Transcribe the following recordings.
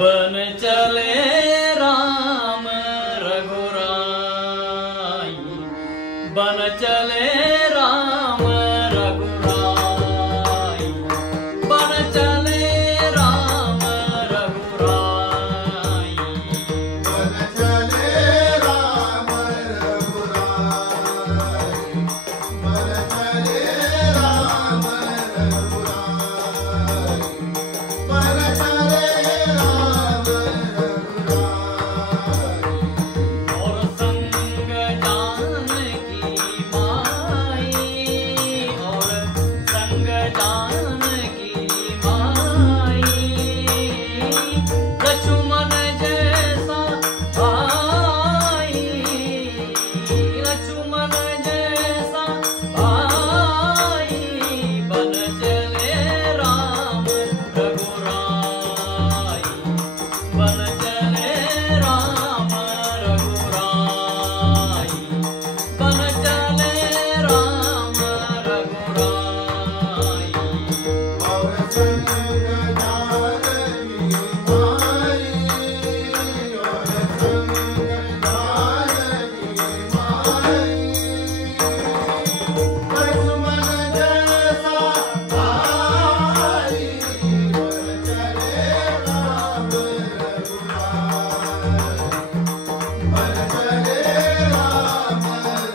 बन चले राम रघुराई, बन चले राम रघुराई, बन चले राम रघुराई, बन चले राम रघुराई, बन चले राम रघुराई, बन चले राम रघुराई। और संग जानकी माई, और संग जानकी माई, लक्ष्मण जैसा भाई, लक्ष्मण जैसा भाई, बन चले राम रघुराई, बन चले राम रघुराई, बन चले राम रघुराई। और संग जानकी माई, और संग जानकी माई, लक्ष्मण जैसा भाई, बन चले राम रघुराई, बन चले राम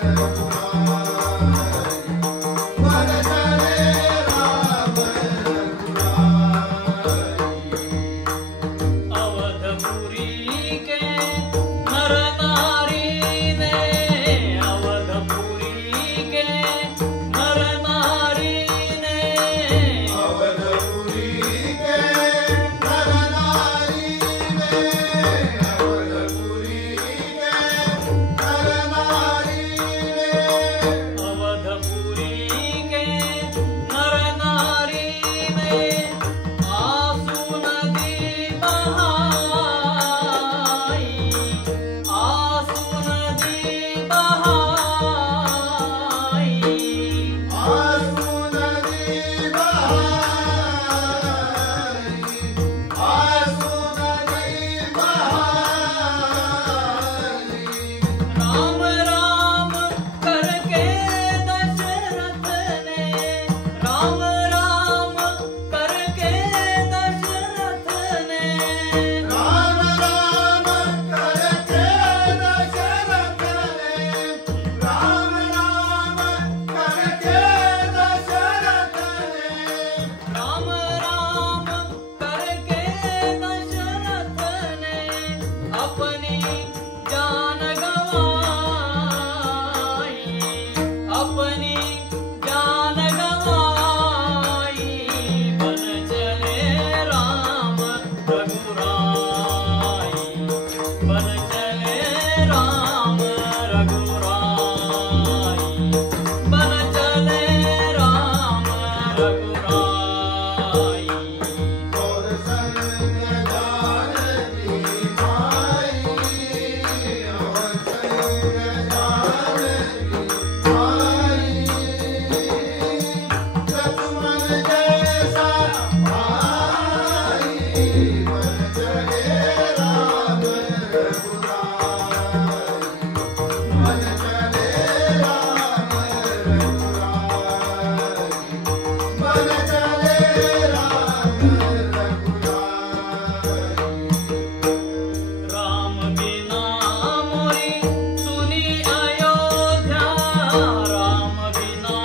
रघुराई, बन चले राम रघुराई। अवधपुरी के नर नारी ने, अवधपुरी के नर नारी ने, अवधपुरी के नर नारी ने, अवधपुरी के नर नारी ने, अवधपुरी के नर नारी ने, आंसू नदी बहाई, आंसू नदी बहाई, आंसू नदी बहाई, आंसू नदी बहाई। राम राम करके दशरथ ने, राम राम करके दशरथ ने, राम राम करके दशरथ ने, राम राम करके दशरथ ने, राम राम करके दशरथ ने, अपनी जान गवाई, अपनी जान गवाई, बन चले राम रघुराई, बन चले राम रघुराई, बन चले राम रघुराई। और संग जानकी माई, और संग जानकी माई, लक्ष्मण जैसा भाई, बन चले राम रघुराई, बन चले राम रघुराई, बन चले राम रघुराई। राम बिना मोरी सुनी अयोध्या, राम बिना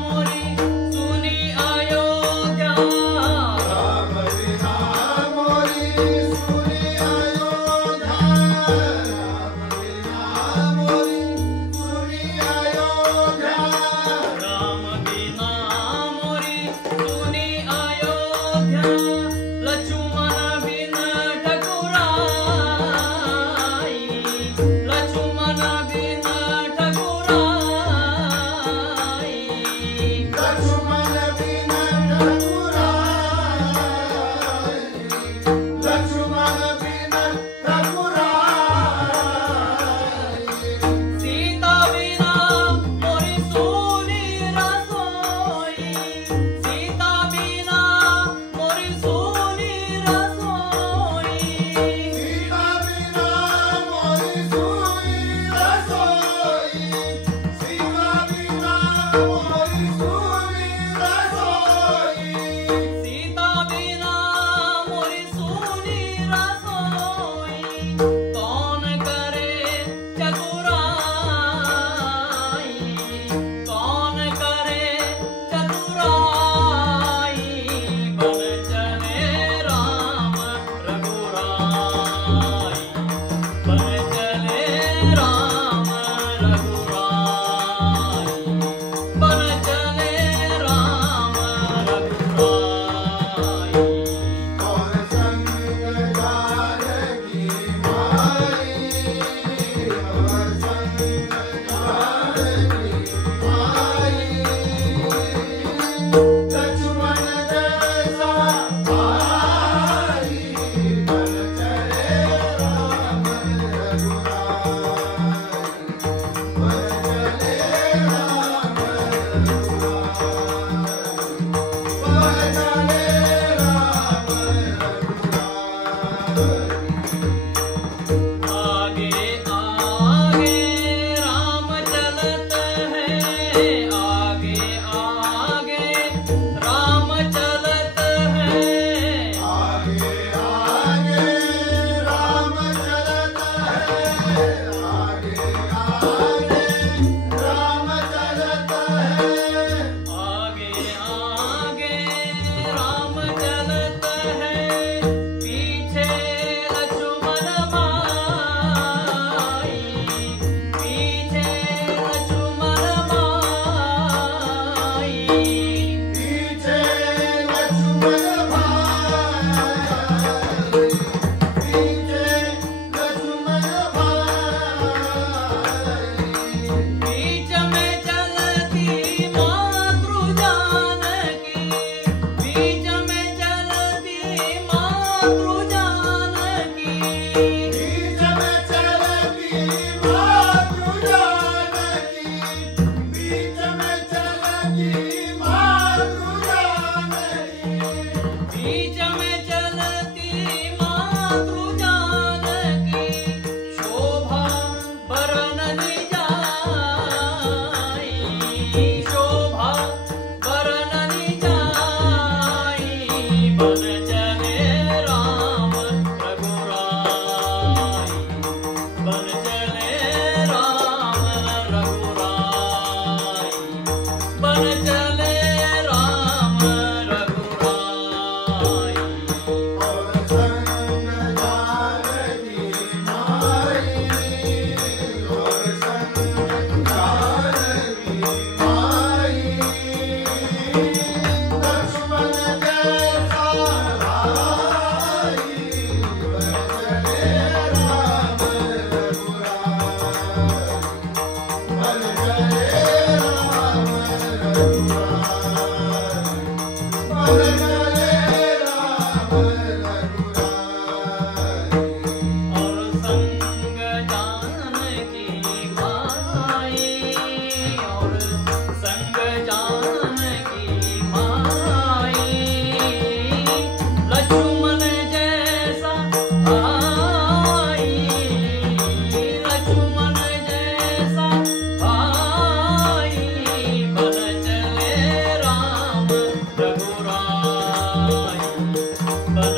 मोरी सुनी अयोध्या, राम बिना मोरी सुनी अयोध्या, राम बिना मोरी सुनी अयोध्या, शोभा बरननी जाई, बन चले राम रघुराई, बन चले राम रघुराई, बन चले राम रघुराई। और संग जानकी माई, और संग जानकी माई, लक्ष्मण जैसा भाई, बन चले राम रघुराई, बन चले राम बन